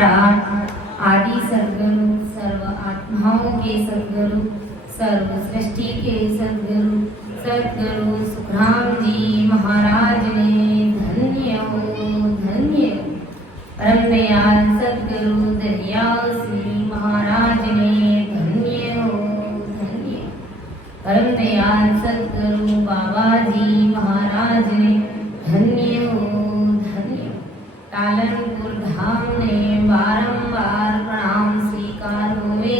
सम्राट आदि सद्गुरु, सर्व आत्माओं के सद्गुरु, सर्व सृष्टि के सद्गुरु, सद्गुरु सुखराम जी महाराज ने धन्य हो, धन्य हो। परम दयाल सद्गुरु दरियाल सिंह महाराज ने धन्य हो, धन्य हो। परम दयाल सद्गुरु बाबा जी महाराज ने धन्य हो, धन्य हो। पालनपुर धाम ने बारंबार प्रणाम स्वीकार हुए।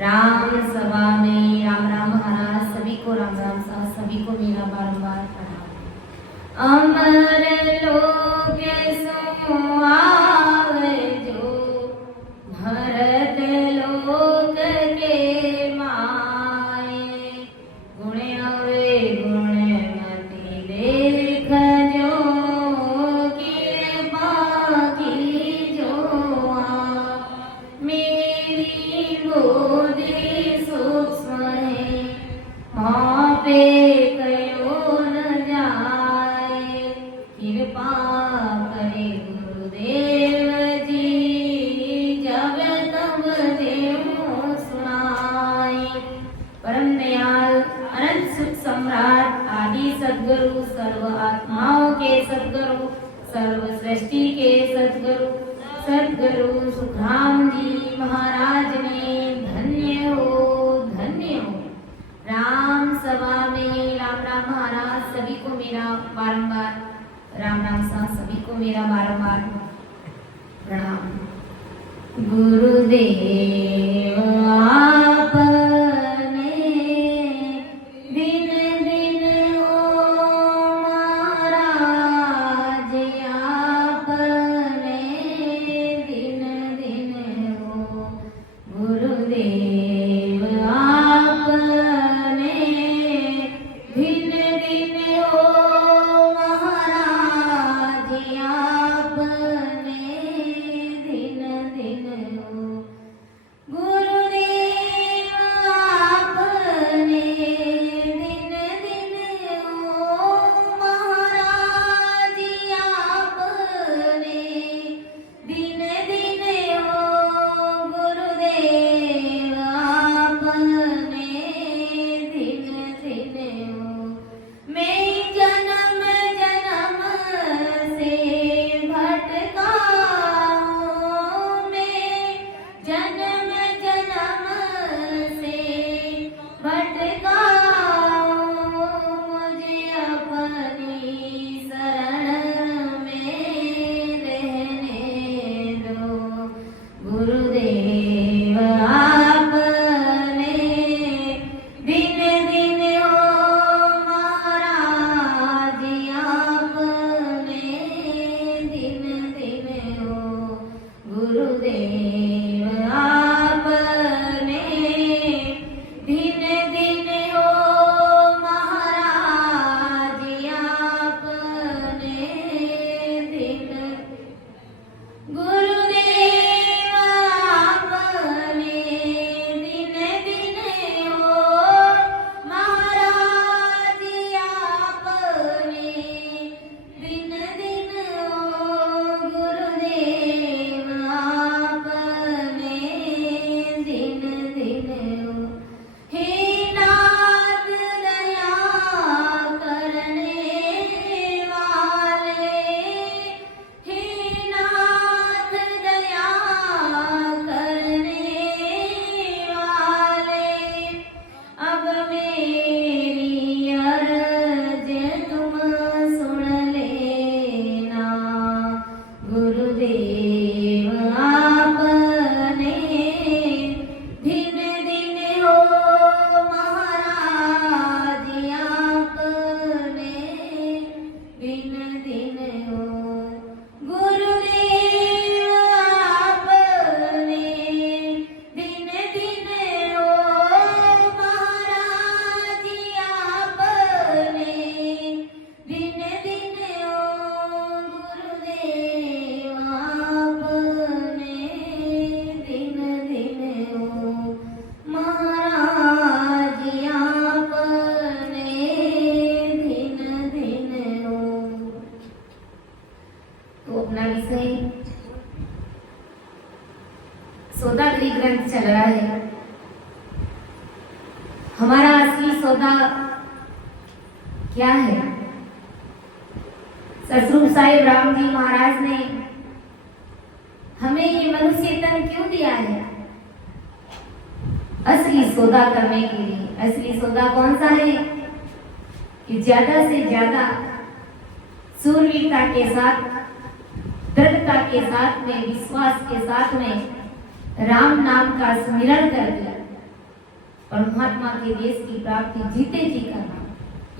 राम सभा में राम राम महाराज, सभी को राम राम सा, सभी को मेरा बारंबार प्रणाम। अमर लोक सो आवै जो, भरत लोक के माए। गुण अवे गुणमति देख जो, कृपा की जो आ। मेरी बुद्धि सूक्ष्म है, माँ पे कयो न जाए। कृपा करे गुरुदेव जी, जब तब देव सुनाए। परम दयाल अनंत सुख सम्राट आदि सद्गुरु, सर्व आत्माओं के सद्गुरु, सर्व सृष्टि के सद्गुरु, सद्गुरु सुखराम जी महाराज ने धन्य हो, धन्य हो। राम सभा में राम राम महाराज, सभी को मेरा बारंबार राम राम सा, सभी को मेरा बारंबार प्रणाम। गुरुदेव आपने दिन दिन ओ महाराज, आपने दिन दिन ओ गुरुदेव, आपने दिन दिन ओ महाराज, आपने दिन दिन ओ गुरुदेव। सौदागरी ग्रंथ चल रहा है। हमारा असली सौदा क्या है? सतरूप साहिब राम जी महाराज ने हमें ये मनुष्य तन क्यों दिया है? असली सौदा करने के लिए। असली सौदा कौन सा है? कि ज्यादा से ज्यादा सूरवीरता के साथ, दृढ़ता के साथ में, विश्वास के साथ में राम नाम का स्मरण करके परमात्मा के देश की प्राप्ति जीते जी करना,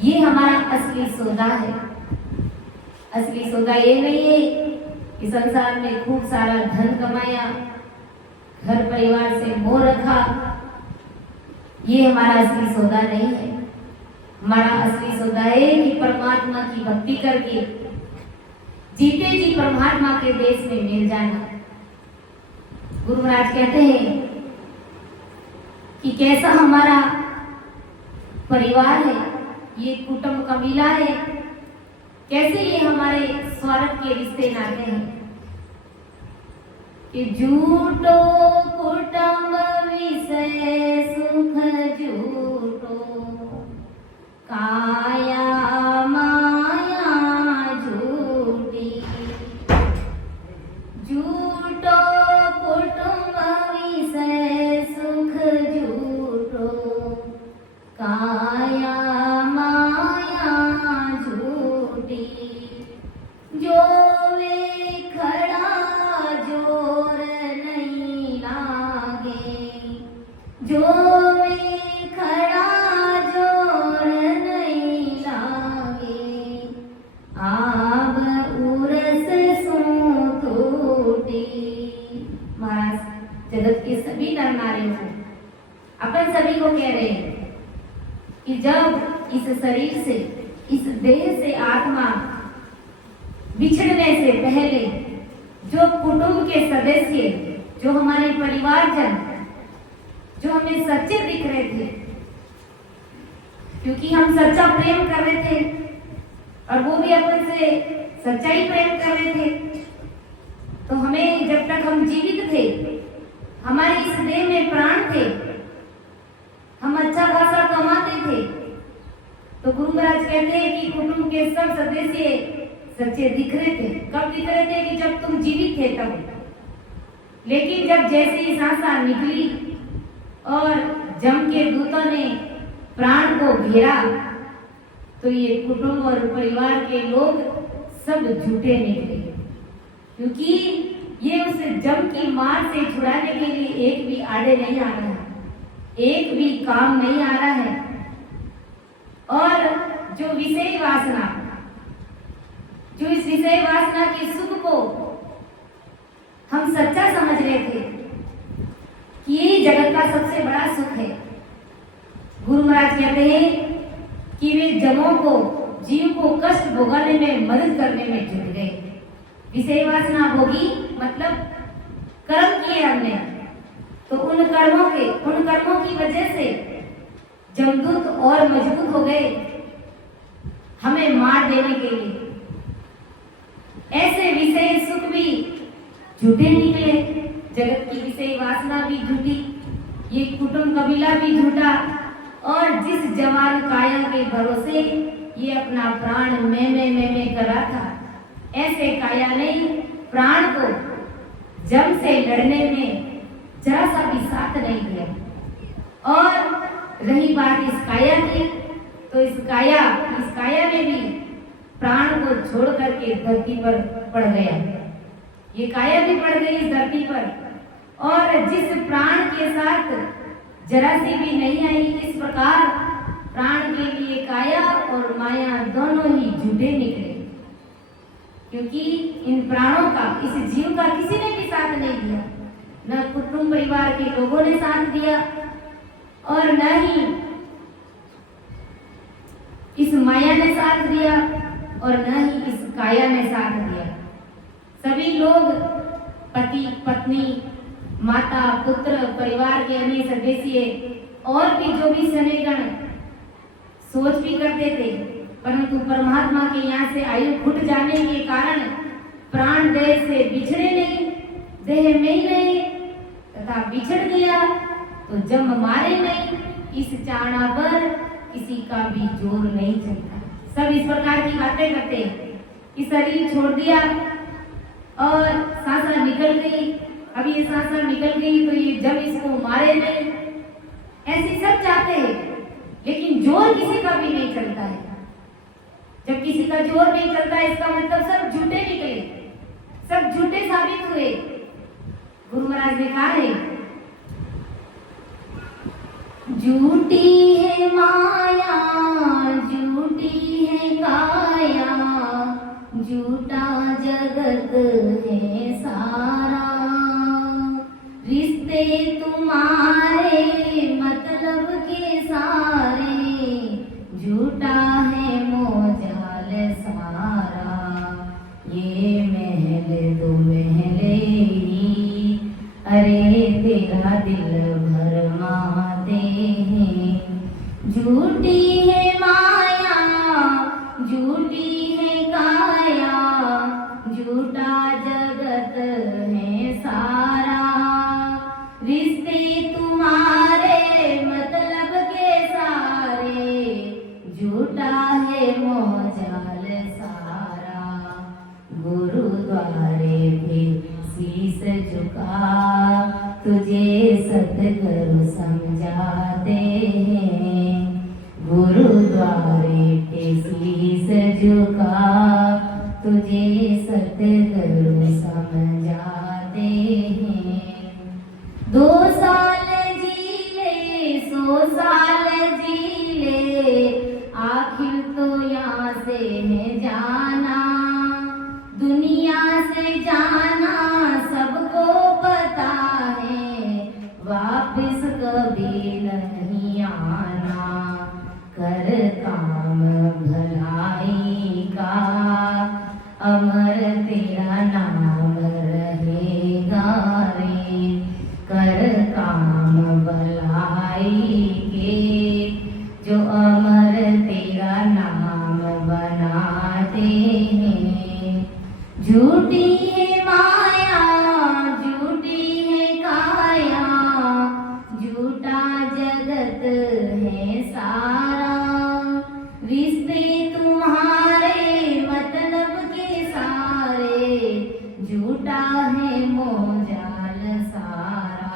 ये हमारा असली सौदा है। असली सौदा ये नहीं है कि संसार में खूब सारा धन कमाया, घर परिवार से मोह रखा, ये हमारा असली सौदा नहीं है। हमारा असली सौदा है कि परमात्मा की भक्ति करके जीते जी परमात्मा के देश में मिल जाना। गुरु महाराज कहते हैं कि कैसा हमारा परिवार है, ये कुटुंब कबीला है, कैसे ये हमारे स्वार्थ के रिश्ते नाते हैं कि झूठो कुटुंब विषय सुख झूठो, काया माया झूठी, झूठो कुटुंब विषय सुख झूठो, काया माया झूठी, जो वे खड़ा जोर नहीं लागे, जो वे खड़ा जोर नहीं लागे, आब उरस सो टूटी। महाराज जगत के सभी नर नारियों को, अपन सभी को कह रहे हैं कि जब इस शरीर से, इस देह से आत्मा बिछड़ने से पहले जो कुटुंब के सदस्य, जो हमारे परिवारजन, जो हमें सच्चे दिख रहे थे, क्योंकि हम सच्चा प्रेम कर रहे थे और वो भी अपन से सच्चा ही प्रेम कर रहे थे, तो हमें जब तक हम जीवित थे, हमारे इस देह में प्राण थे, हम अच्छा खासा कमाते थे, तो गुरु महाराज कहते हैं कि कुटुंब के सब सदस्य सच्चे दिख रहे थे। कब दिख रहे थे? कि जब तुम जीवित थे तब। लेकिन जब जैसे ही सांसा निकली और जम के दूतों ने प्राण को घेरा, तो ये कुटुंब और परिवार के लोग सब झूठे निकले, क्योंकि ये उस जम की मार से छुड़ाने के लिए एक भी आड़े नहीं आ रहा है, एक भी काम नहीं आ रहा है। और जो विषय वासना, जो इस विषय वासना के सुख को हम सच्चा समझ रहे थे कि ये जगत का सबसे बड़ा सुख है, गुरु महाराज कहते हैं कि वे जमों को, जीव को कष्ट भोगाने में, मदद करने में जुट गए। विषय वासना भोगी मतलब कर्म किए हमने, तो उन कर्मों की वजह से जमदूत और मजबूत हो गए हमें मार देने के लिए। ऐसे विषय सुख भी झूठे निकले, जगत की विषय वासना भी झूठी, ये कुटुंब कबीला भी झूठा, और जिस जवान काया के भरोसे ये अपना प्राण में कर रहा था, ऐसे काया ने प्राण को जम से लड़ने में जरा सा भी साथ नहीं दिया। और रही बात इस काया की, तो इस काया ने भी प्राण को छोड़ करके धरती पर पड़ गया। ये काया भी पड़ गई इस धरती पर, और जिस प्राण के साथ जरा सी भी नहीं आई, इस प्रकार प्राण के लिए काया और माया दोनों ही झूठे निकले, क्योंकि इन प्राणों का, इस जीव का किसी ने भी साथ नहीं दिया, न कुटुंब परिवार के लोगों ने साथ दिया और न ही इस माया ने साथ दिया और न ही इस काया ने साथ दिया। सभी लोग पति पत्नी, माता पुत्र, परिवार के अन्य सदस्य और भी जो भी सनेगण सोच भी करते थे, परंतु परमात्मा के यहाँ से आयु घुट जाने के कारण प्राण देह से बिछड़े नहीं, देह में ही नहीं, तथा बिछड़ गया तो जम मारे नहीं, इस चाणा पर किसी का भी जोर नहीं चलता। सब इस प्रकार की बातें करते हैं कि शरीर छोड़ दिया और सांसा निकल गई, अब ये सांसा निकल गई तो ये जम इसको मारे नहीं, ऐसे सब चाहते हैं, लेकिन जोर किसी का भी नहीं चलता है। जब किसी का जोर नहीं चलता है इसका मतलब सब झूठे निकले, सब झूठे साबित हुए। गुरु महाराज ने कहा है, झूठी है माया, झूठी है काया, झूठा जगत है सारा, रिश्ते तुम्हारे मतलब के सारे, झूठा है मोजाल सारा, ये महल तो महले ही, अरे तेरा दिल भरमाते हैं। झूठी है माया, झूठी है काया, झूठा जगत है सारा, रिश्ते तुम्हारे मतलब के सारे, झूठा है मोजाल सारा। गुरुद्वारे पे शीस झुका, तुझे सतगुरु समझाते हैं। गुरुद्वारे पे शीस झुका, तुझे सतगुरु समझाते हैं। 2 साल जी ले 100 साल जी ले, आखिर तो यहाँ से है जाना, दुनिया से जाना सबको पता है, वापस कभी नहीं आना। कर काम भलाई का, अमर तेरा नाम रहेगा रे। कर काम भलाई के, जो अमर तेरा नाम बनाते हैं। झूठी है माया, झूठी है काया, झूठा जगत है सारा, रिश्ते तुम्हारे मतलब के सारे, झूठा है मोजाल सारा।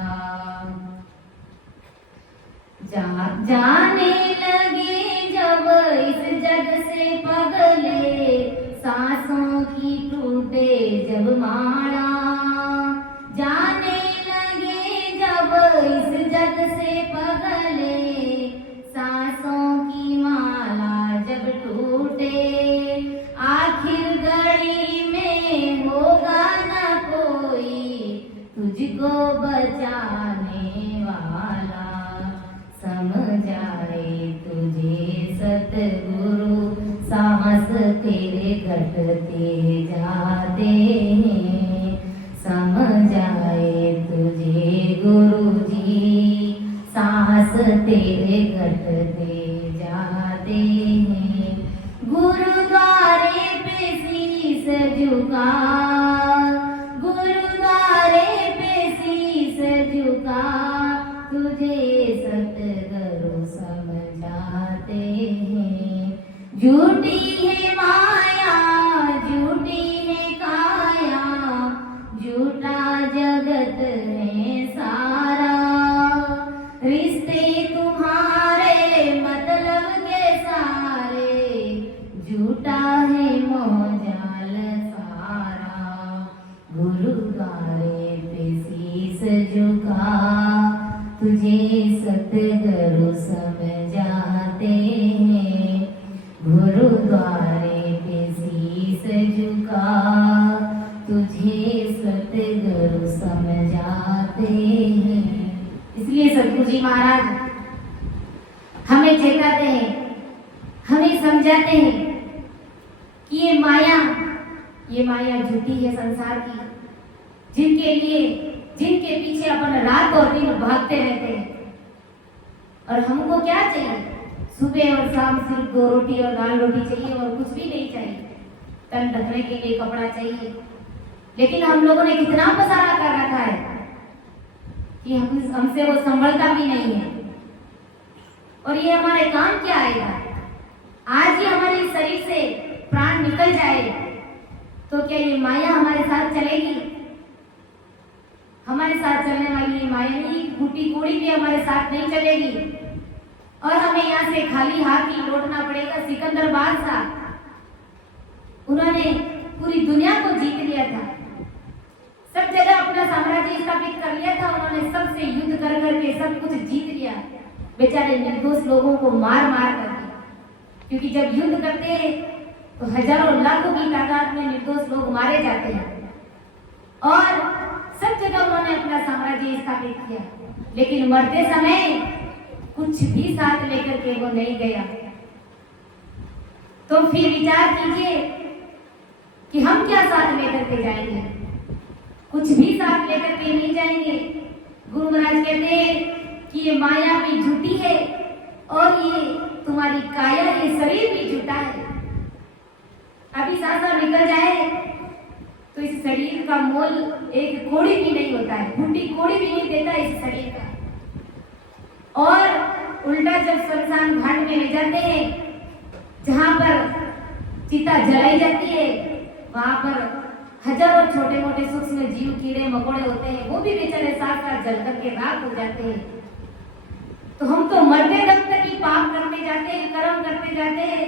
जाने लगे जब इस जग से पगले, सांसों की टूटे जब माला, जाने लगे जब इस जग से पगले, सांसों की माला जब टूटे, आखिर घड़ी में होगा न कोई तुझको बचाने वाला। समझाए तुझे सतगुरु, साहस तेरे घटते जाते हैं। समझाए तुझे गुरु जी, साहस तेरे घटते जाते हैं। गुरुद्वारे पे शीस झुका, गुरुद्वारे पे शीस झुका, तुझे सतगुरु समझाते हैं। झूठी है माया, झूठी है काया, झूठा जगत है सारा, रिश्ते तुम्हारे मतलब के सारे, झूठा है मोजाल सारा। गुरुद्वारे पे शीस झुका, तुझे सतगुरु समझाते हैं। गुरुद्वारे पे शीस झुका, तुझे सतगुरु समझाते हैं। इसलिए सतगुरु जी महाराज हमें चेताते हैं, हमें समझाते हैं कि ये माया झूठी है संसार की, जिनके पीछे अपन रात और दिन भागते रहते हैं। और हमको क्या चाहिए? सुबह और शाम सिर्फ 2 रोटी और दाल रोटी चाहिए और कुछ भी नहीं चाहिए। तन ढकने के लिए कपड़ा चाहिए, लेकिन हम लोगों ने कितना पसारा कर रखा है कि हमसे वो संभलता भी नहीं है। और ये हमारे काम क्या आएगा? आज ही हमारे इस शरीर से प्राण निकल जाए तो क्या ये माया हमारे साथ चलेगी? हमारे साथ चलने वाली ये माया नहीं, फूटी कूड़ी भी हमारे साथ नहीं चलेगी और हमें यहाँ से खाली हाथ ही लौटना पड़ेगा। सिकंदर बादशाह, उन्होंने पूरी दुनिया को जीत लिया था, सब जगह अपना साम्राज्य स्थापित कर लिया था, उन्होंने सबसे युद्ध कर करके सब कुछ जीत लिया, बेचारे निर्दोष लोगों को मार मार करके। क्योंकि जब युद्ध करते हैं तो हजारों लाखों की तादाद में निर्दोष लोग मारे जाते हैं और सब जगह उन्होंने अपना साम्राज्य स्थापित किया, लेकिन मरते समय कुछ भी साथ लेकर के वो नहीं गया। तो फिर विचार कीजिए कि हम क्या साथ लेकर के जाएंगे? कुछ भी साथ लेकर के नहीं जाएंगे। गुरु महाराज कहते हैं कि ये माया भी झूठी है और ये तुम्हारी काया, ये शरीर भी झूठा है। अभी सांसा निकल जाए तो इस शरीर का मोल एक कोड़ी भी नहीं होता है, फूटी कोड़ी भी नहीं देता इस शरीर का। और उल्टा जब शमशान घाट में ले जाते हैं, जहां पर चिता जलाई जाती है, वहां पर हजारों छोटे मोटे सूक्ष्म जीव, कीड़े मकोड़े होते हैं, वो भी बेचारे साथ साथ जल करके राख हो जाते हैं। तो हम तो मरते दम तक ही पाप करते जाते हैं, कर्म करते जाते हैं।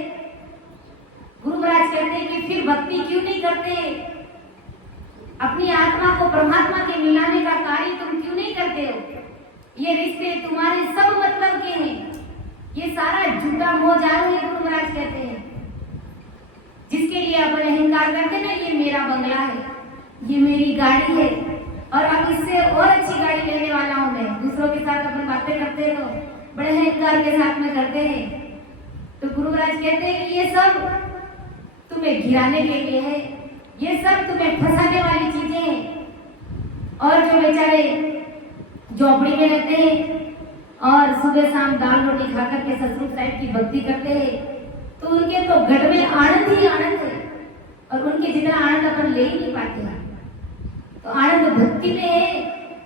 गुरु महाराज कहते हैं कि फिर भक्ति क्यों नहीं करते? अपनी आत्मा को परमात्मा के मिलाने का कार्य तुम क्यों नहीं करते हो? ये रिश्ते तुम्हारे सब मतलब के हैं, ये सारा झूठा मोह जाल है। गुरु महाराज कहते हैं जिसके लिए अपन अहंकार करते ना, ये मेरा बंगला है, ये मेरी गाड़ी है और अब इससे और अच्छी गाड़ी लेने वाला हूं मैं। दूसरों के साथ अपन बातें करते हैं तो बड़े अहंकार के साथ में करते हैं। तो गुरु महाराज कहते हैं कि ये सब तुम्हें गिराने के लिए है, ये सब तुम्हें फंसाने वाली चीजें हैं। और जो बेचारे झोपड़ी में रहते हैं और सुबह शाम दाल रोटी खाकर के ससुर साहिब की भक्ति करते हैं, तो उनके तो घट में आनंद ही आनंद है और उनके जितना आनंद अपन ले ही नहीं पाते हैं। तो आनंद भक्ति में है।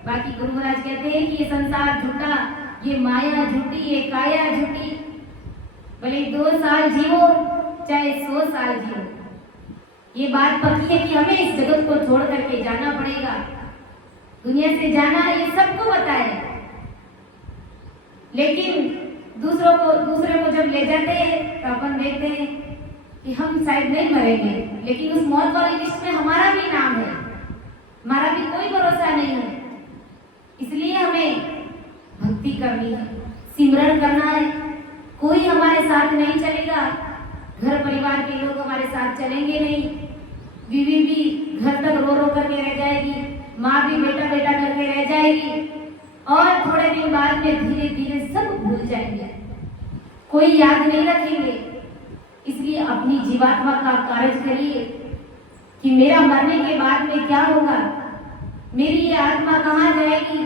बाकी गुरु महाराज कहते हैं कि ये संसार झूठा, ये माया झूठी, ये काया झूठी। भले 2 साल जियो चाहे 100 साल जियो, ये बात पक्की है कि हमें इस जगत को छोड़ करके जाना पड़ेगा। दुनिया से जाना ये सबको पता है, लेकिन दूसरे को जब ले जाते हैं तो अपन देखते हैं कि हम शायद नहीं मरेंगे, लेकिन उस मौत वाली लिस्ट में हमारा भी नाम है, हमारा भी कोई भरोसा नहीं है। इसलिए हमें भक्ति करनी है, सिमरन करना है। कोई हमारे साथ नहीं चलेगा, घर परिवार के लोग हमारे साथ चलेंगे नहीं, बीवी भी घर तक रो रो करके रह जाएगी, माँ भी बेटा बेटा करके रह जाएगी और थोड़े दिन बाद में धीरे धीरे सब भूल जाएंगे, कोई याद नहीं रखेंगे। इसलिए अपनी जीवात्मा का कार्य करिए कि मेरा मरने के बाद में क्या होगा, मेरी ये आत्मा कहाँ जाएगी।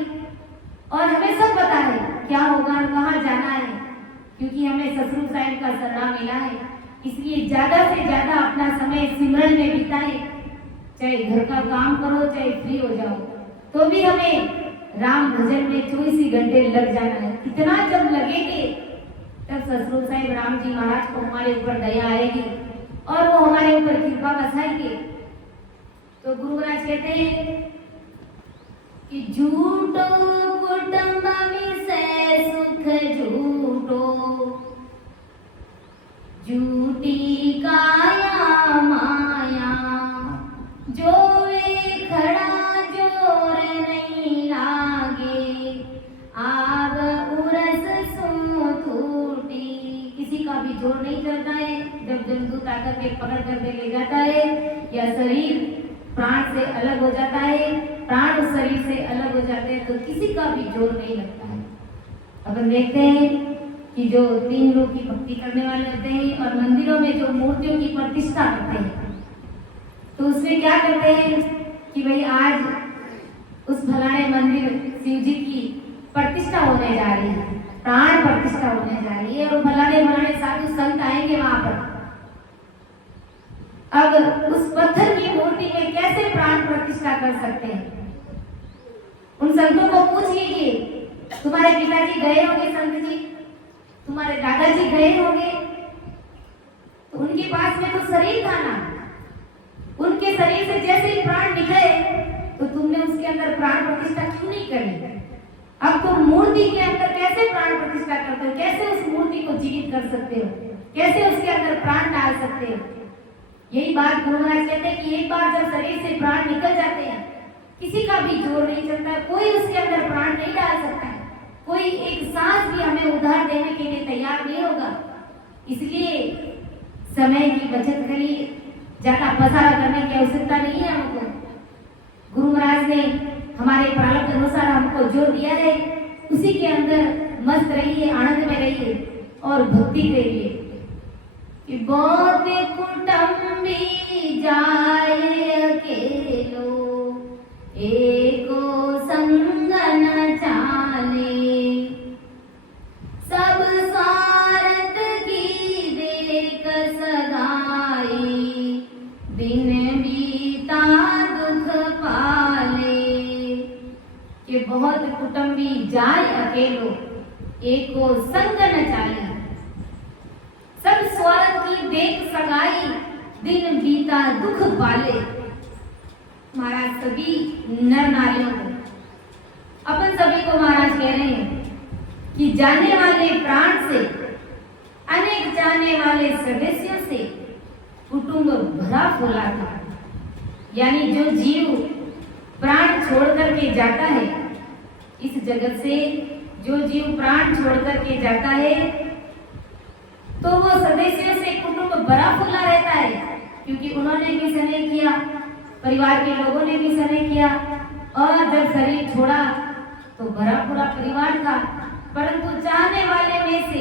और हमें सब पता है क्या होगा, कहाँ जाना है, क्योंकि हमें ससुर साहिब का सलाह मिला है। इसलिए ज्यादा से ज्यादा अपना समय सिमरन में बिताए, चाहे घर का काम करो चाहे फ्री हो जाओ, तो भी हमें राम भजन में 24 घंटे लग जाना है। इतना जब लगेंगे तब ससुर साहिब राम जी महाराज को हमारे ऊपर दया आएगी और वो हमारे ऊपर कृपा बसाएंगे। तो गुरु महाराज कहते हैं कि झूठो कुटुंब विषय सुख झूठो, झूठी काया माया, जो वे खड़ा जोर नहीं लागे, आग उरस सो टूटी। किसी का भी जोर नहीं चलता है, जब जंतु ताकत के पकड़ करके ले जाता है या शरीर प्राण से अलग हो जाता है, प्राण शरीर से अलग हो जाते हैं, तो किसी का भी जोर नहीं लगता है। अपन देखते हैं कि जो 3 लोग की भक्ति करने वाले होते हैं और मंदिरों में जो मूर्तियों की प्रतिष्ठा करते हैं, तो उसमें क्या करते हैं कि भाई आज उस फलाने मंदिर शिव जी की प्रतिष्ठा होने जा रही है, प्राण प्रतिष्ठा होने जा रही है और फलाने साधु संत आएंगे वहां पर। अब उस पत्थर की मूर्ति में कैसे प्राण प्रतिष्ठा कर सकते हैं? उन संतों को पूछ लीजिए, तुम्हारे पिताजी गए होंगे संत जी, तुम्हारे दादाजी गए होंगे, तो उनके पास में तो शरीर था ना, उनके शरीर से जैसे ही प्राण निकले तो तुमने उसके अंदर प्राण प्रतिष्ठा क्यों नहीं करी? अब तुम मूर्ति के अंदर कैसे प्राण प्रतिष्ठा करते हो? कैसे उस मूर्ति को जीवित कर सकते हो? कैसे उसके अंदर प्राण डाल सकते हो? यही बात गुरु महाराज कहते हैं कि एक बार जब शरीर से प्राण निकल जाते हैं, किसी का भी जोर नहीं चलता है, कोई उसके अंदर प्राण नहीं डाल सकता है, कोई एक सांस भी हमें उधार देने के लिए तैयार नहीं होगा। इसलिए समय की बचत करिए, ज्यादा पसारा करने की आवश्यकता नहीं है हमको। गुरु महाराज ने हमारे प्रारब्ध अनुसार हमको जो दिया है उसी के अंदर मस्त रहिए, आनंद में रहिए और भक्ति करिए। कि बहुत कुटुंबी जाए अकेलो, एको संग न चाले, सब स्वार्थ की देख सगाई, दिन बीता दुख पाले। कि बहुत कुटुंबी जाए अकेलो, एको संग न चाले, सब स्वार्थ की देख सगाई, दिन बीता दुख पाले। महाराज सभी नर नारियों को, अपन सभी को महाराज कह रहे हैं कि जाने वाले प्राण से, अनेक जाने वाले सदस्यों से कुटुंब भरा फूला था। यानी जो जीव प्राण छोड़ करके जाता है इस जगत से, जो जीव प्राण छोड़ करके जाता है तो वो सदस्यों से कुटुंब भरा फूला रहता है, क्योंकि उन्होंने भी स्नेह किया, परिवार के लोगों ने भी स्नेह किया, और जब शरीर छोड़ा तो भरा पूरा परिवार था। परंतु जाने वाले में से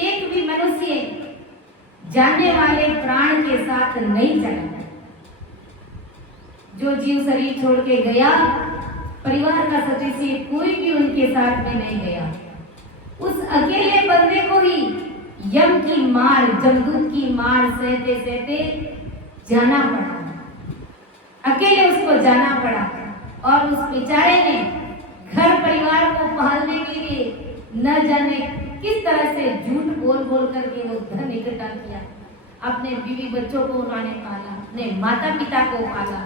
एक भी मनुष्य जाने वाले प्राण के साथ नहीं चला। जो जीव शरीर छोड़ के गया, परिवार का सदस्य कोई भी उनके साथ में नहीं गया। उस अकेले बंदे को ही यम की मार, जमदूत की मार सहते सहते जाना पड़ा, अकेले उसको जाना पड़ा। और उस बेचारे ने घर परिवार को पालने के लिए न जाने किस तरह से झूठ बोल बोल करके वो धन इकट्ठा किया। अपने बीवी बच्चों को उन्होंने पाला, अपने माता पिता को पाला,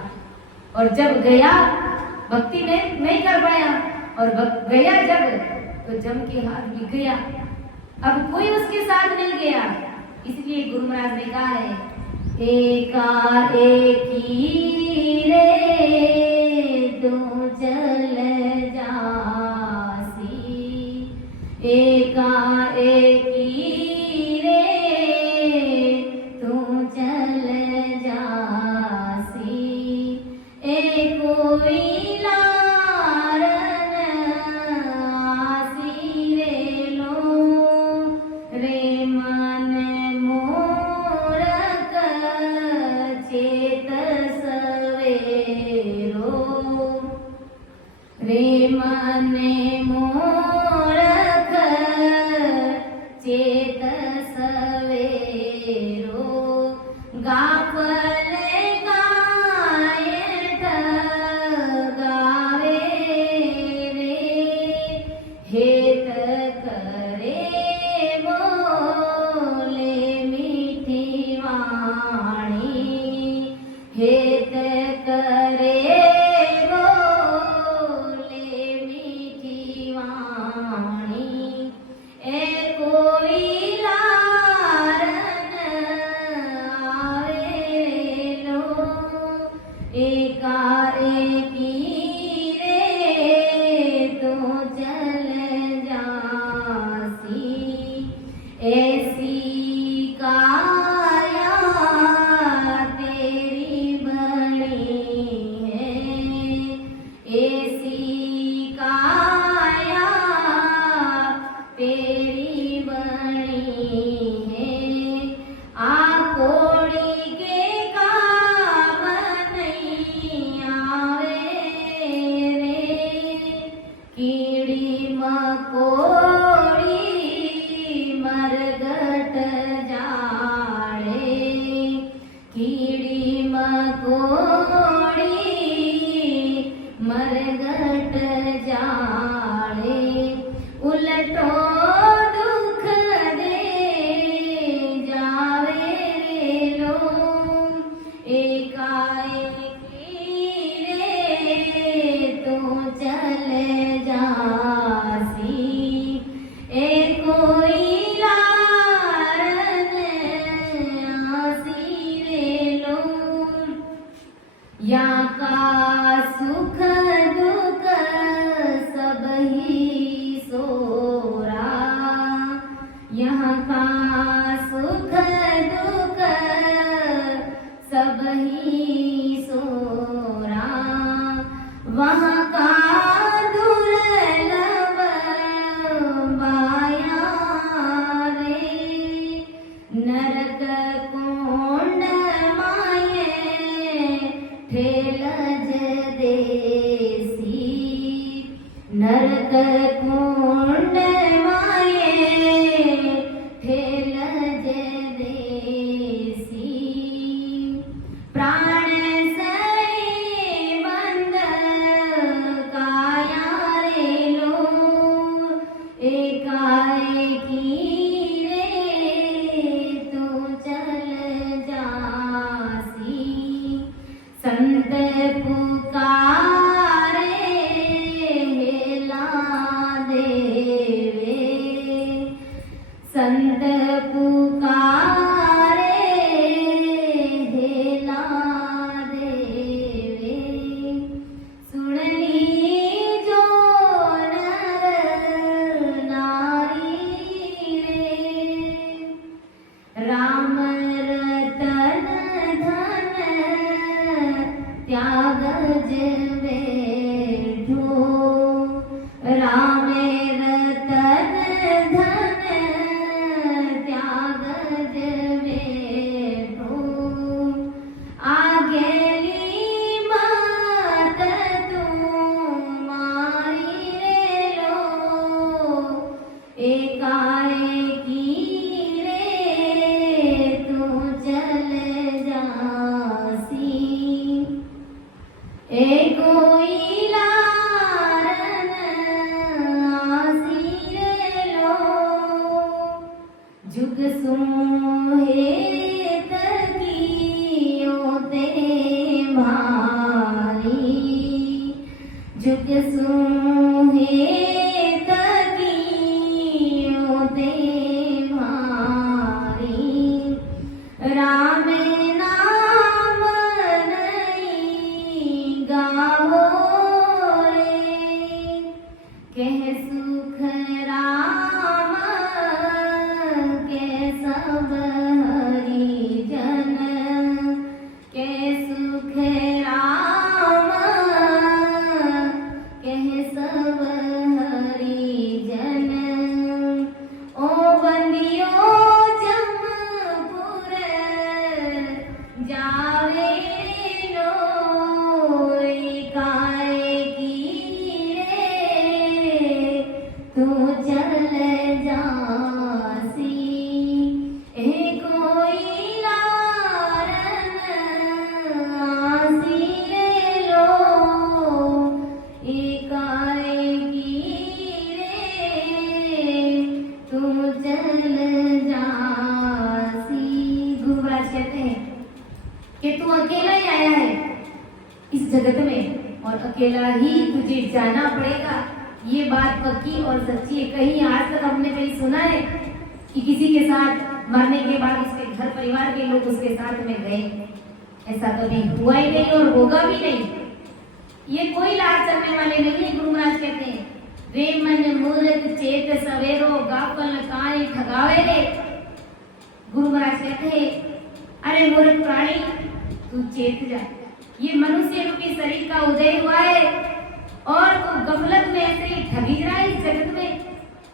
और जब गया भक्ति नहीं कर पाया, और गया जब तो जम के हाथ भी गया। अब कोई उसके साथ नहीं गया। इसलिए गुरु महाराज ने कहा है, एकाएकी रे तू चल जासी, एकाएकी रे तू चल जासी, ए कोई रे मन मोरख चेत सवेरो, गाफल गायत गावे रे, हेत करे बोले मीठी वाणी, हेत करे नरक कुंड माये ठेल देसी प्राण सई बंद काया रे लो एकाएकी रे तू चल जासी संत पुकारे हेला देवे संत पुकारे हेला देवे सुन लीजो नर नारी रे राम रतन धन त्याग जवे ढो राम रतन धन त्याग जवे ढो आगेली बात तुम्हारी रे लो एकाएकी रे तू चल जासी ए कोई लारन आसी रे लो जुग सुहे तकियो ते भारी जुग सुहे तकियो ते भारी राम नाम नहीं गाओ रे कह सुख राम के सब हरि जन कह सुख राम कह सब हरि जन ओ बंदियो जमपुर जावे लो एकाएकी रे तू चल जासी ए कोई लारन आसी रे लो एकाएकी रे तू चल जासी गुरु महाराज कहते हैं कि तू अकेला ही आया है इस जगत में और अकेला ही तुझे जाना पड़ेगा। ये बात पक्की और सच्ची है। कहीं आज तक हमने कहीं सुना है कि किसी के साथ मरने के बाद उसके घर परिवार के लोग उसके साथ में गए? ऐसा कभी हुआ ही नहीं और होगा भी नहीं। ये कोई लाज करने वाले नहीं है। गुरु महाराज कहते हैं रे मन मूर्ख चेत सवेरो गाफल काई ठगावे रे। गुरु महाराज कहते हैं अरे मूर्ख प्राणी तू चेत जा। ये मनुष्य रूपी शरीर का उदय हुआ है और तू गफलत में ऐसे ही ठगी रहा है इस जगत में।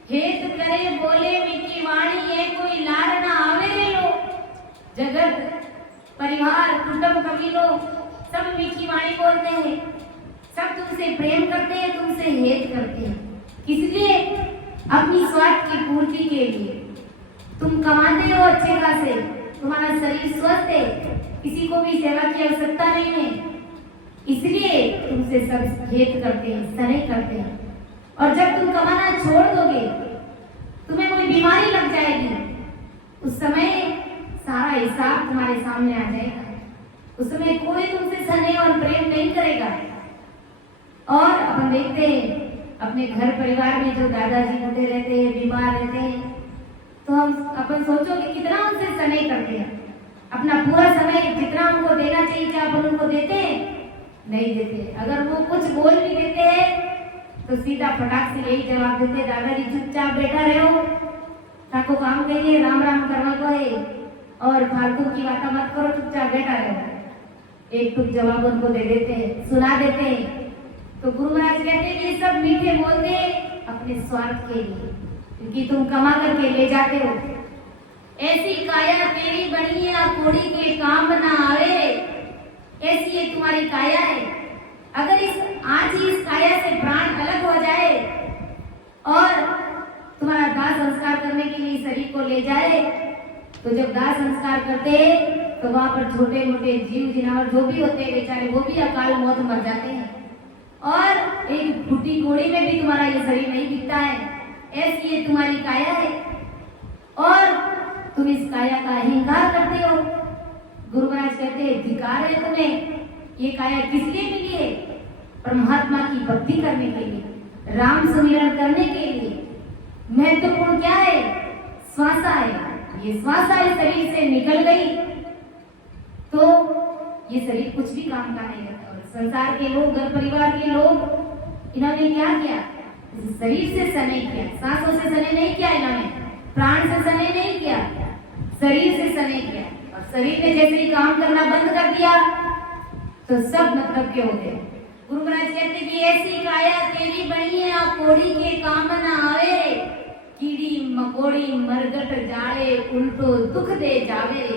हेत करे बोले मीठी वाणी ये कोई लार ना आवे रे लो। जगत परिवार कुटुंब कबीलों सब मीठी वाणी बोलते हैं, सब तुमसे प्रेम करते हैं, तुमसे हेत करते हैं। किस लिए? अपनी स्वार्थ की पूर्ति के लिए। तुम कमाते हो अच्छे खासे, तुम्हारा शरीर स्वस्थ है, किसी को भी सेवा की आवश्यकता नहीं है, इसलिए तुमसे सब हेत करते हैं, स्नेह करते हैं। और जब तुम कमाना छोड़ दोगे, तुम्हें कोई बीमारी लग जाएगी, उस समय सारा हिसाब तुम्हारे सामने आ जाएगा। उस समय कोई तुमसे स्नेह और प्रेम नहीं करेगा। और अपन देखते हैं अपने घर परिवार में जो दादाजी होते रहते हैं, बीमार रहते हैं, तो हम अपन सोचो कि कितना उनसे स्नेह करते हैं। अपना पूरा समय जितना उनको देना चाहिए क्या अपन उनको देते हैं? नहीं देते। अगर वो कुछ बोल भी देते हैं तो सीधा फटाक से यही जवाब देते, दादाजी चुपचाप बैठा रहो, ताको काम करिए, राम राम करना को है और फालतू की बातें मत करो, चुपचाप बैठा रहो। एक टुक जवाब उनको दे देते हैं, सुना देते हैं। तो गुरु महाराज कहते हैं कि ये सब मीठे बोलते अपने स्वार्थ के लिए, क्योंकि तुम कमा करके ले जाते हो। ऐसी काया तेरी बनी है कोड़ी के काम ना आवे, ऐसी ये तुम्हारी काया है। अगर इस आज ही इस काया से प्राण अलग हो जाए और तुम्हारा दाह संस्कार करने के लिए शरीर को ले जाए, तो जब दाह संस्कार करते तो वहां पर छोटे मोटे जीव जिनावर जो भी होते हैं बेचारे, वो भी अकाल मौत मर जाते हैं। और एक फूटी घोड़ी में भी तुम्हारा ये शरीर नहीं दिखता है, ऐसी ये तुम्हारी काया है और तुम इस काया का अहंकार करते हो। गुरु महाराज कहते हैं धिक्कार है तुम्हें, ये काया किस लिए मिली है? परमात्मा की भक्ति करने के लिए, राम सुमिरन करने के लिए। महत्वपूर्ण क्या है? श्वासा है। ये श्वासा इस शरीर से निकल गई तो ये शरीर कुछ भी काम का नहीं रहता। और संसार के लोग, घर परिवार के लोग, इन्होंने क्या किया? शरीर से सनय किया, सांसों से सनय नहीं किया इन्होंने, प्राण से सनय नहीं किया, शरीर से सनय किया। और शरीर ने जैसे ही काम करना बंद कर दिया तो सब मतलब के हो गए। गुरु महाराज कहते कि ऐसी काया तेरी बनी है, आप कोड़ी के काम न आवे, कीड़ी मकोड़ी मरगट जाड़े, उल्टो दुख दे जावे।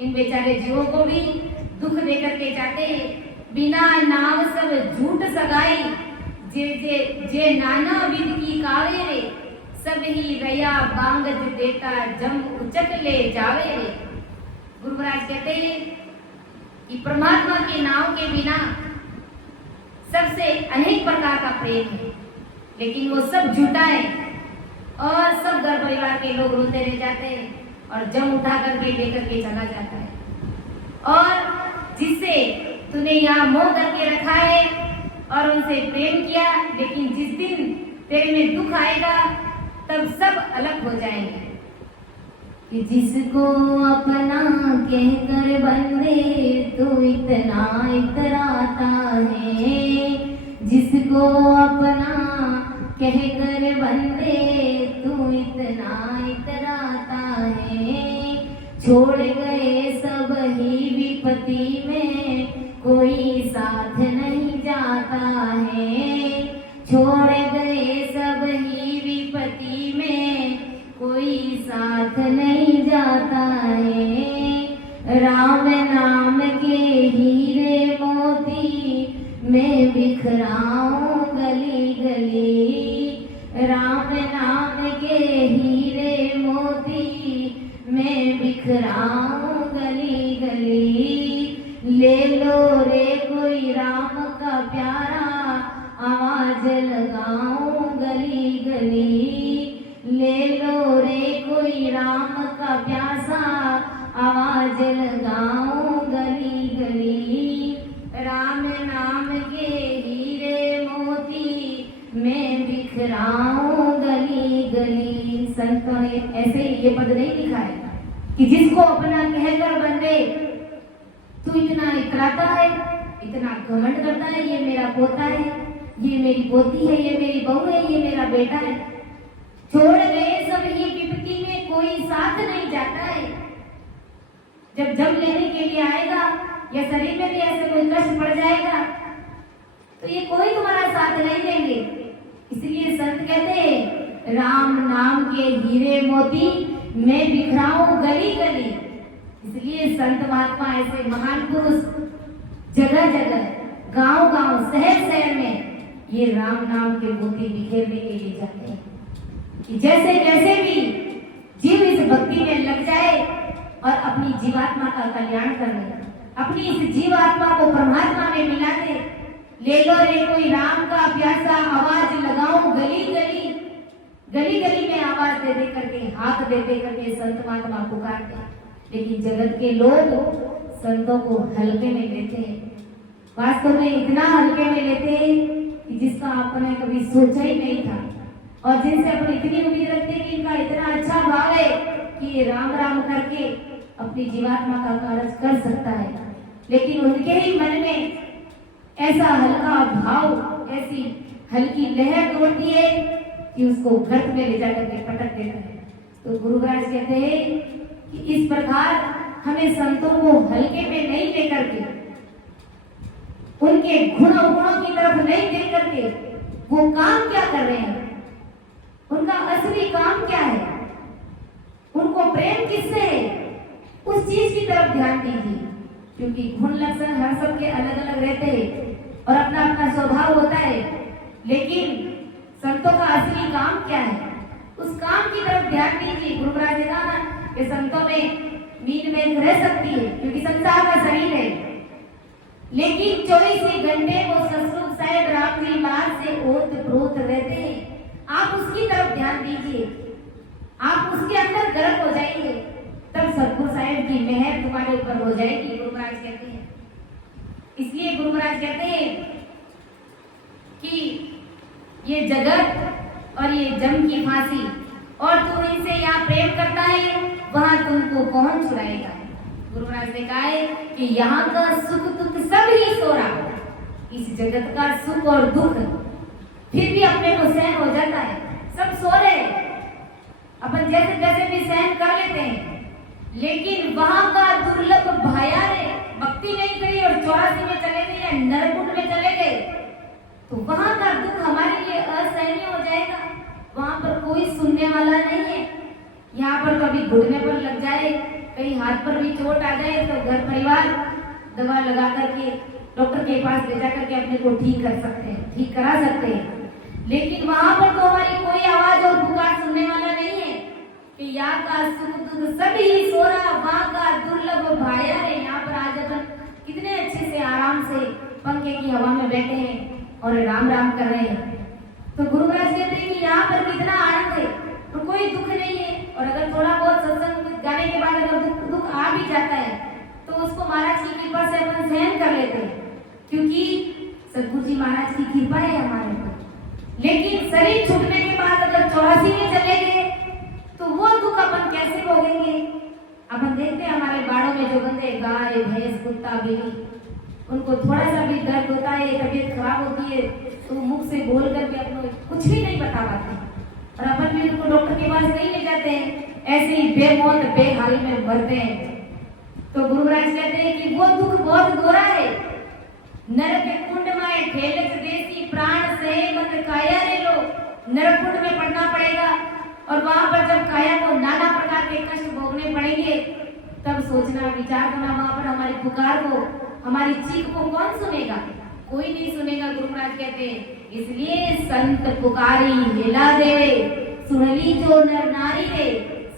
इन बेचारे जीवों को भी दुख दे करके जाते हैं। बिना नाम सब झूठ सगाई, जे जे जे नाना विध की कावे रे, सब ही रया बांगज देता जम उचक ले जावे रे। गुरु महाराज कहते हैं कि परमात्मा के नाम के बिना सबसे अनेक प्रकार का प्रेम है, लेकिन वो सब झूठा है और सब घर परिवार के लोग रोते रह जाते हैं और जम उठा करके लेकर के चला जाता है। और जिससे तूने यहाँ मोह करके रखा है और उनसे प्रेम किया, लेकिन जिस दिन तेरे में दुख आएगा तब सब अलग हो जाएंगे। कि जिसको अपना कहकर बंदे तू इतना इतराता है, जिसको अपना कहकर बंदे तू इतना इतराता है। छोड़ गए सब ही विपत्ति में कोई साथ नहीं जाता है, छोड़ गए सब ही विपत्ति में कोई साथ नहीं जाता है। राम नाम के हीरे मोती मैं बिखराऊं गली गली, राम नाम के हीरे मोती मैं बिखराऊं गली गली। ले लो रे कोई राम का प्यारा, आवाज लगाऊं गली गली। ले लो रे कोई राम का प्यासा, आवाज लगाऊं गली गली। राम नाम के हीरे मोती मैं बिखराऊं गली गली। संतों ने ऐसे ये पद नहीं लिखा है कि जिसको अपना कहकर बंदे तू इतना इतराता है, इतना घमंड करता है, ये मेरा पोता है, ये मेरी पोती है, ये मेरी बहू है, ये मेरा बेटा है। छोड़ गए सब ही विपत्ति में कोई साथ नहीं जाता है। जब जम लेने के लिए आएगा या शरीर में भी ऐसे कोई कष्ट पड़ जाएगा तो ये कोई तुम्हारा साथ नहीं देंगे। इसलिए संत कहते हैं राम नाम के हीरे मोती मैं बिखराऊं गली गली। इसलिए संत महात्मा ऐसे महान पुरुष जगह जगह, गांव गांव, शहर शहर में ये राम नाम के मोती बिखेरने के लिए जाते हैं कि जैसे जैसे भी जीव इस भक्ति में लग जाए और अपनी जीवात्मा का कल्याण कर ले, अपनी इस जीवात्मा को परमात्मा में मिला दे। ले लो रे कोई राम का प्यासा, आवाज लगाऊं गली गली। गली गली में आवाज दे दे करके, हाथ दे दे करके संत महात्मा पुकारते। लेकिन जगत के लोग संतों को हल्के में लेते हैं, वास्तव में इतना हल्के में लेते हैं कि जिसका आपने कभी सोचा ही नहीं था, और जिनसे अपन इतनी उम्मीद रखते हैं कि इनका इतना अच्छा भाव है कि ये राम राम करके अपनी जीवात्मा का कार्य कर सकता है, लेकिन उनके ही मन में ऐसा हल्का भाव, ऐसी हल्की लहर दौड़ती है कि उसको गर्त में ले जाकर के पटक देता है। तो गुरु महाराज कहते हैं कि इस प्रकार हमें संतों को हल्के में नहीं लेकर के, उनके गुण अवगुणों की तरफ नहीं देख करके वो काम क्या कर रहे हैं, उनका असली काम क्या है, उनको प्रेम किससे है, उस चीज की तरफ ध्यान दीजिए। क्योंकि गुण लक्षण हर सबके अलग अलग रहते हैं और अपना अपना स्वभाव होता है, लेकिन संत संतों का असली काम क्या है, उस काम की तरफ ध्यान दीजिए। गुरु महाराज ने कहा ना कि संतों में मीन में रह सकती है क्योंकि संसार का शरीर है, लेकिन 24 ही घंटे वो ससुर साहेब राम जी महाराज से ओत प्रोत रहते हैं। आप उसकी तरफ ध्यान दीजिए, आप उसके अंदर गर्म हो जाइए, तब सतगुरु साहेब की मेहर तुम्हारे ऊपर हो जाएगी। गुरु महाराज कहते हैं, इसलिए गुरु महाराज कहते हैं कि ये जगत और ये जम की फांसी, और तू इनसे यहाँ प्रेम करता है, वहां तुमको कौन छुड़ाएगा। गुरु महाराज ने कहा है कि यहाँ का सुख दुख सब ही सो रहा, इस जगत का सुख और दुख फिर भी अपने को सहन हो जाता है। सब सो रहे, अपन जैसे जैसे भी सहन कर लेते हैं, लेकिन वहां का दुर्लभ भाया ने भक्ति नहीं करी और 84 में चले गए या नरकुंड में चले गए, तो वहां का दुख हमारे लिए असहनीय हो जाएगा। वहां पर कोई सुनने वाला नहीं है। यहाँ पर कभी घुटने पर लग जाए, कहीं हाथ पर भी चोट आ जाए, तो घर परिवार दवा लगा करके डॉक्टर के पास ले जा करके अपने को ठीक कर सकते हैं, ठीक करा सकते हैं। लेकिन वहां पर तो हमारी कोई आवाज और पुकार सुनने वाला नहीं है कि यहाँ का सुख दुख सब ही सो रहा, वहां का दुर्लभ भाया है। यहाँ पर आज अपन कितने अच्छे से आराम से पंखे की हवा में बैठे हैं और राम राम कर रहे हैं। तो गुरु महाराज कहते हैं कि यहाँ पर कितना आनंद है, तो कोई दुख नहीं है। और अगर थोड़ा बहुत सत्संग गाने के बाद अगर दुख आ भी जाता है, तो उसको महाराज की कृपा से अपन सहन कर लेते हैं, क्योंकि सतगुरु जी महाराज की कृपा है हमारे ऊपर। लेकिन शरीर छूटने के बाद अगर 84 में चले गए, तो वो दुख अपन कैसे भोगेंगे। अपन देखते हैं हमारे बाड़ों में जो बंदे गाय भैंस कुत्ता बिल्ली, उनको थोड़ा सा भी दर्द होता है, तबीयत खराब होती है, तो मुख से बोल करके अपने कुछ भी नहीं बता पाते, और अपन भी उनको डॉक्टर के पास नहीं ले जाते हैं, ऐसे ही बेमौत बेहाल में मरते हैं। तो गुरु महाराज कहते हैं कि वो दुख बहुत दोहरा है। नरक कुंड में ठेलक देसी प्राण से मत काया रे लो, नरक कुंड में पड़ना पड़ेगा, और वहां पर जब काया को नाना प्रकार के कष्ट भोगने पड़ेंगे, तब सोचना विचार करना, वहां पर हमारी पुकार को, हमारी चीख को कौन सुनेगा, कोई नहीं सुनेगा। गुरु महाराज कहते हैं, इसलिए संत पुकारी हिला देवे, सुनली जो नर नारी रे,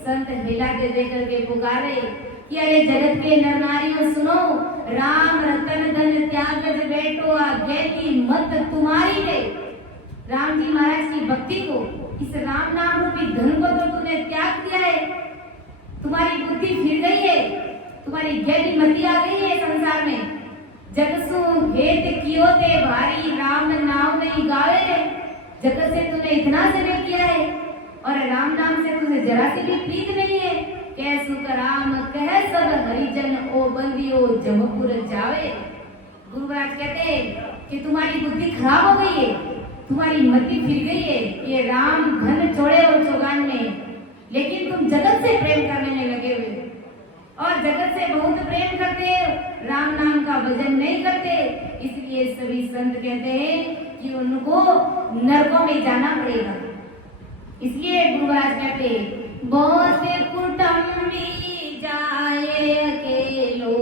संत हिला दे दे करके पुकारे कि अरे जगत के नर नारियों सुनो, राम रतन धन त्यागज बेटो आज्ञा मत तुम्हारी रे। राम जी महाराज की भक्ति को, इस राम नाम रूपी धन को तो तूने त्याग दिया है, तुम्हारी बुद्धि फिर गई है, तुम्हारी गहरी मति आ गई है संसार में। जगसु हेत कियो ते भारी, राम नाम नहीं गावे रे। जगत से तूने इतना सेवा किया है और राम नाम से तुझे जरा सी भी प्रीत नहीं है। कह सुख राम कह सब हरिजन, ओ बंदियो जमपुर जावे। गुरु महाराज कहते हैं कि तुम्हारी बुद्धि खराब हो गई है, तुम्हारी मति फिर गई है, ये राम धन छोड़े और चौगान में, लेकिन तुम जगत से प्रेम करने में लगे हुए और जगत से बहुत प्रेम करते हो, राम नाम का भजन नहीं करते। इसलिए सभी संत कहते हैं कि उनको नरकों में जाना पड़ेगा। इसलिए गुरु महाराज कहते हैं, बहुत कुटुंबी जाए अकेलो,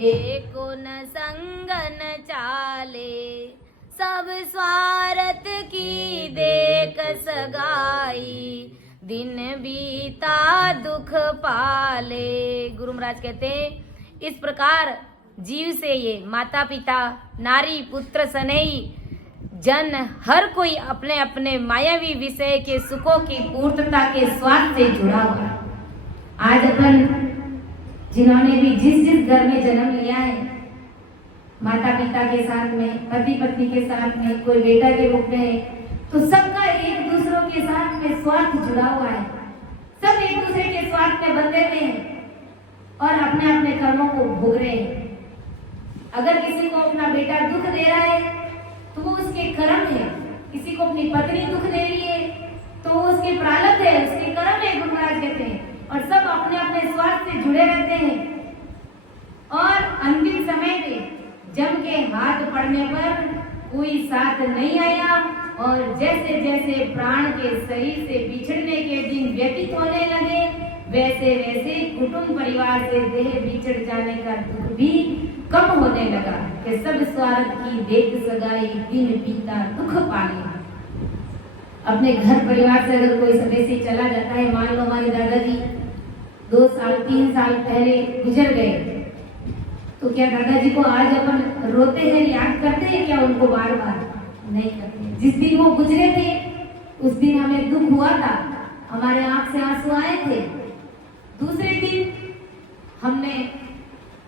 एको न संग न चाले, सब स्वार्थ की देख सगाई, दिन बीता दुख पाले। गुरु महाराज कहते हैं, इस प्रकार जीव से ये माता पिता नारी पुत्र सनेही जन हर कोई अपने अपने मायावी विषय के सुखों की पूर्तता के स्वार्थ से जुड़ा हुआ। आज अपन जिन्होंने भी जिस घर में जन्म लिया है, माता पिता के साथ में, पति पत्नी के साथ में, कोई बेटा के रूप में है, तो सबका एक दूसरों के साथ में स्वार्थ जुड़ा हुआ है। सब एक दूसरे के स्वार्थ में बंधे हुए हैं और अपने अपने कर्मों को भोग रहे हैं। अगर किसी को अपना बेटा दुख दे रहा है तो वो उसके कर्म है, किसी को अपनी पत्नी दुख दे रही है तो वो उसके प्रारब्ध है, उसके कर्म है, गुरु महाराज कहते हैं। और सब अपने अपने स्वार्थ से जुड़े रहते हैं और अंतिम समय में जम के हाथ पड़ने पर कोई साथ नहीं आया और जैसे जैसे प्राण के शरीर से बिछड़ने के दिन व्यतीत होने लगे, वैसे वैसे कुटुंब परिवार से देह बिछड़ जाने का दुख भी कम होने लगा कि सब स्वार्थ की देख सगाई, दिन बीता दुख पाले। अपने घर परिवार से अगर कोई सदस्य चला जाता है, मान लो हमारे दादाजी 2 साल 3 साल पहले गुजर गए, तो क्या दादाजी को आज अपन रोते हैं, याद करते हैं क्या उनको बार बार? नहीं करते। जिस दिन वो गुजरे थे उस दिन हमें दुख हुआ था, हमारे आंख से आंसू आए थे। दूसरे दिन हमने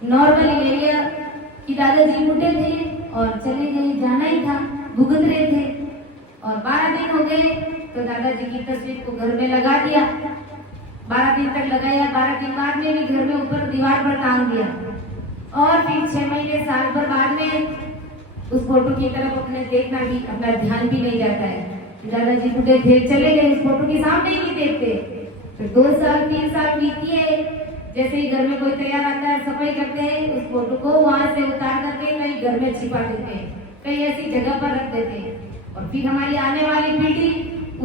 नॉर्मली ले लिया कि दादाजी उठे थे और चले गए, जाना ही था, भुगत रहे थे। और 12 दिन हो गए तो दादाजी की तस्वीर को घर में लगा दिया। 12 दिन तक लगाया, 12 दिन बाद में भी घर में ऊपर दीवार पर टांग दिया। और फिर 6 महीने साल भर बाद में उस फोटो की तरफ अपने देखना भी, अपना ध्यान भी नहीं जाता है। दादाजी उठे थे, चले गए, उस फोटो के सामने ही नहीं देखते। फिर 2 साल 3 साल बीती है, जैसे ही घर में कोई तैयार आता है, सफाई करते हैं, उस फोटो को वहां से उतार करके कहीं घर में छिपा देते हैं, कहीं ऐसी जगह पर रख देते हैं। और फिर हमारी आने वाली पीढ़ी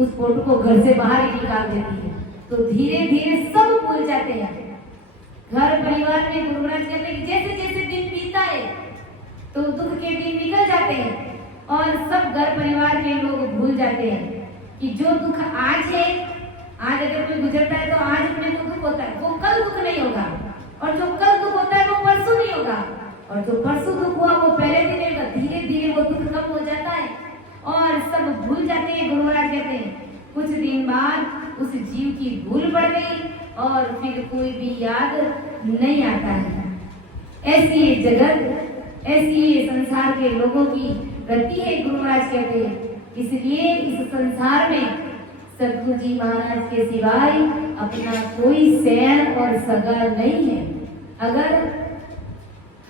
उस फोटो को घर से बाहर ही निकाल देती है। तो धीरे धीरे सब भूल जाते हैं। घर परिवार में गुरु महाराज कहते हैं कि जैसे जैसे दिन बीता है तो दुख के दिन निकल जाते हैं और सब घर परिवार के लोग भूल जाते हैं कि जो दुख आज है, आज अगर कोई गुजरता है तो आज अपने को दुख होता है, वो कल दुख नहीं होगा। और जो कल दुख होता है वो परसों नहीं होगा, और जो परसों दुख हुआ वो पहले दिन होगा। धीरे धीरे वो दुख कम हो जाता है और सब भूल जाते हैं। गुरु महाराज कहते हैं कुछ दिन बाद उस जीव की भूल पड़ गई और फिर कोई भी याद नहीं आता है। ऐसी ये जगत, ऐसी ये संसार के लोगों की गति है, गुरु महाराज कहते हैं। इसलिए इस संसार में सद्गुरु जी महाराज के सिवाय अपना कोई सैन और सगा नहीं है। अगर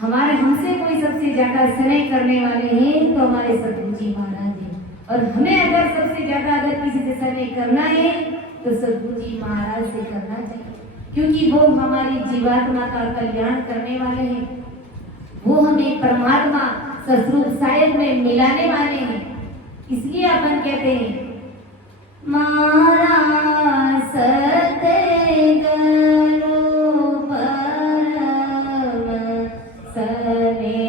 हमारे हमसे कोई सबसे ज्यादा स्नेह करने वाले हैं तो हमारे सद्गुरु जी महाराज हैं, और हमें अगर सबसे ज्यादा अगर किसी से स्नेह करना है तो सद्गुरु जी महाराज से करना चाहिए, क्योंकि वो हमारी जीवात्मा का कल्याण करने वाले हैं। वो हमें परमात्मा सस्वरूप साहेब में मिलाने वाले हैं। इसलिए अपन कहते हैं मारा सते गरो परम सने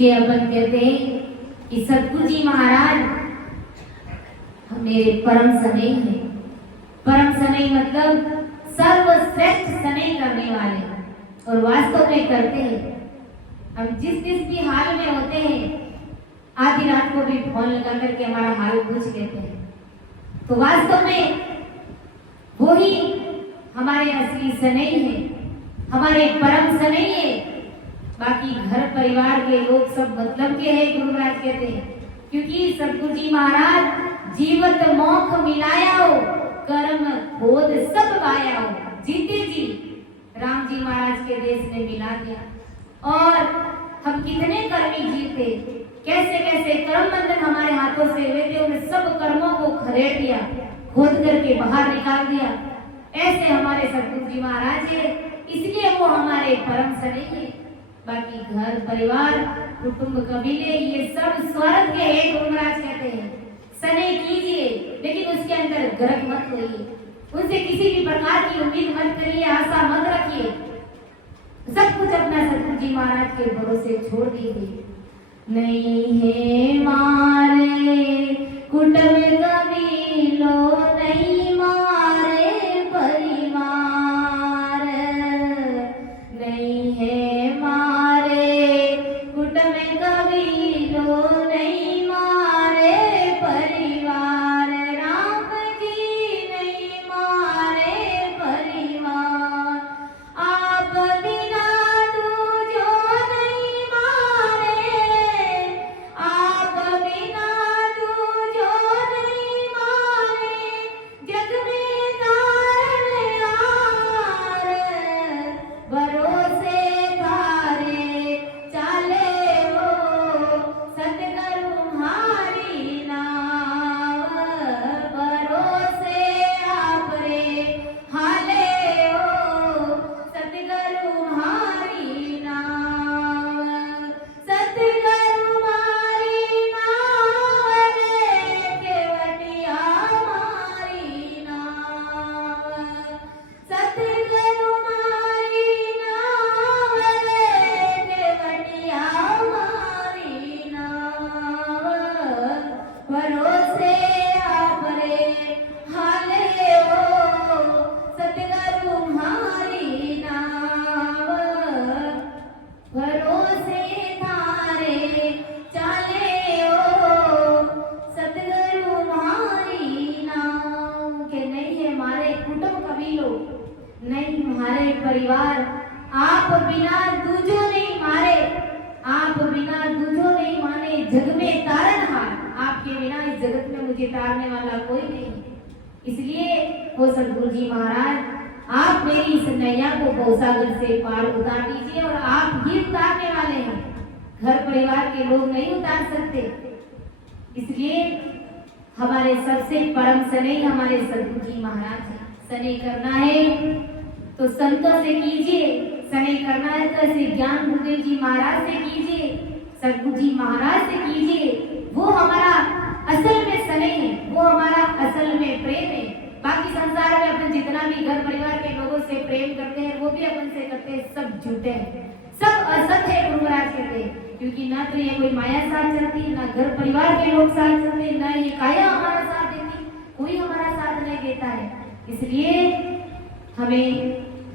इसलिए अपन कहते हैं कि सतगुरु जी महाराज मेरे परम सनई है। परम सनई मतलब सर्वश्रेष्ठ सनई करने वाले, और वास्तव में करते हैं। हम जिस भी हाल में होते हैं, आधी रात को भी फोन लगा करके हमारा हाल पूछ लेते हैं, तो वास्तव में वो ही हमारे असली सनई है, हमारे परम सनई है। बाकी घर परिवार के लोग सब मतलब के हैं, गुरु महाराज कहते हैं, क्योंकि सतगुरु जी महाराज जीवत मोख मिलाया हो, कर्म खोद सब पाया हो, जीते जी राम जी महाराज के देश में मिला दिया। और हम कितने कर्मी जीव थे, कैसे कैसे कर्म बंधन हमारे हाथों से हुए थे, उन सब कर्मों को खदेड़ दिया, खोद करके बाहर निकाल दिया। ऐसे हमारे सतगुरु जी महाराज है, इसलिए वो हमारे परम सनई है। बाकी घर परिवार कुटुंब कबीले ये सब स्वार्थ के हैं, गुरु महाराज कहते हैं। सनई कीजिए लेकिन उसके अंदर गर्क मत होइए, उनसे किसी भी प्रकार की उम्मीद मत करिए, आशा मत रखिए। सब कुछ अपना सतगुरु जी महाराज के भरोसे छोड़ दीजिए। नहीं है मारे कुटुंब कबीलो, नहीं मारे परिवार, नहीं है मारे कुटुंब कबीलो, नहीं मारे परिवार, राम जी नहीं मारे परिवार, आप बिना दूजो नहीं मारे, आप बिना दूजो नहीं मारे, जग में तारन हार, भरोसे तारे चाले हो, सतगुरु हारी नाव, भरोसे आपरे हाले हो, सतगुरु हारी नाव, सतगुरु हारी नाव रे, केवटिया मारी नाव, सतगुरु हारी नाव रे, केवटिया मारी नाव, भरोसे आपरे हाले हो, सतगुरु हारी नाव, भरोसे थारे चाले हो, सतगुरु हारी नाव। के नहीं है हमारे कुटुंब कबीलो, नहीं हमारे परिवार, आप बिना दूजो नहीं मारे, आप बिना दूजो नहीं माने, जग में तारनहार, आपके बिना इस जगत में मुझे तारने वाला कोई नहीं। इसलिए वो सतगुरु जी महाराज आप मेरी इस नैया को भवसागर से पार उतार दीजिए, और आप ही उतारने वाले हैं, घर परिवार के लोग नहीं उतार सकते। इसलिए हमारे सबसे परम सनई हमारे सतगुरु जी महाराज हैं। सनई करना है तो संतों से कीजिए, सनई करना है तो ऐसे ज्ञान गुरुदेव जी महाराज से कीजिए, सतगुरु जी महाराज से कीजिए। वो हमारा असल में सनई है, वो हमारा असल में प्रेम है। बाकी संसार में अपन जितना भी घर परिवार के लोगों से प्रेम करते हैं, वो भी अपन से करते हैं, सब झूठे हैं, सब असत है, गुरु महाराज कहते हैं। क्योंकि ना तो ये कोई माया साथ चलती, ना घर परिवार के लोग साथ चलते, ना ये काया हमारा साथ देती, कोई हमारा साथ नहीं देता है। इसलिए हमें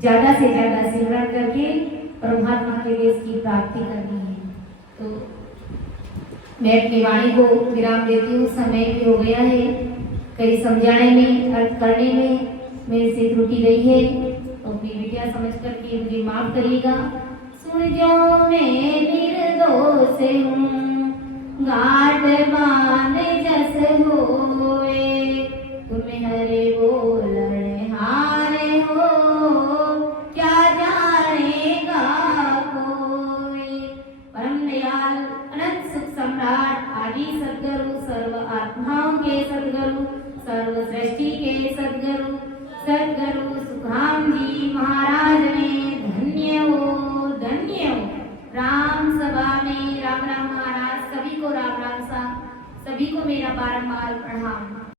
ज्यादा से ज्यादा सिमरन करके परमात्मा के देश की प्राप्ति करनी है। तो मैं अपनी वाणी को विराम देती हूँ, समय भी हो गया है, कई समझाने में अर्थ करने में मेरे से त्रुटि रही है, तो अपनी बिटिया समझ करके मुझे माफ करिएगा। सुन जो मैं निर्दोष हूँ, गाट बांध जस होए, तुम्हें हरे बोलने हारे हो, क्या जानेगा कोई। परम दयाल अनंत सुख सम्राट आदि सद्गुरु, सर्व आत्माओं के सद्गुरु, सर्व सृष्टि के सद्गुरु, सद्गुरु सुखराम जी महाराज ने धन्य हो, धन्य हो। राम सभा में राम राम महाराज, सभी को राम राम सा, सभी को मेरा बारंबार प्रणाम।